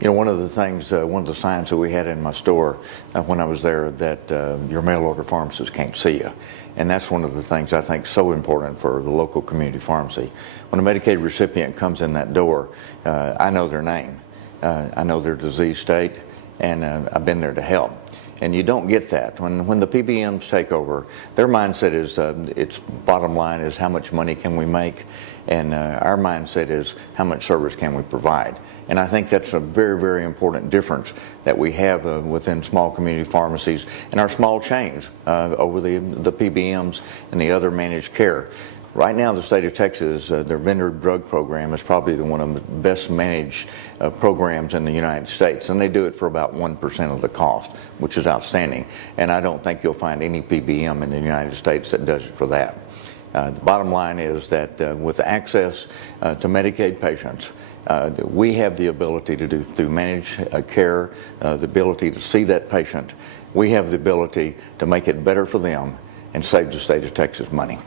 You know, one of the things, one of the signs that we had in my store when I was there, that your mail order pharmacist can't see you. And that's one of the things I think so important for the local community pharmacy. When a Medicaid recipient comes in that door, I know their name, I know their disease state, and I've been there to help. And you don't get that. When the PBMs take over, their mindset is, its bottom line is how much money can we make, and our mindset is how much service can we provide. And I think that's a very, very important difference that we have within small community pharmacies and our small chains over the PBMs and the other managed care. Right now, the state of Texas, their vendor drug program is probably one of the best managed programs in the United States, and they do it for about 1% of the cost, which is outstanding. And I don't think you'll find any PBM in the United States that does it for that. The bottom line is that with access to Medicaid patients, we have the ability to do through managed care, the ability to see that patient. We have the ability to make it better for them and save the state of Texas money.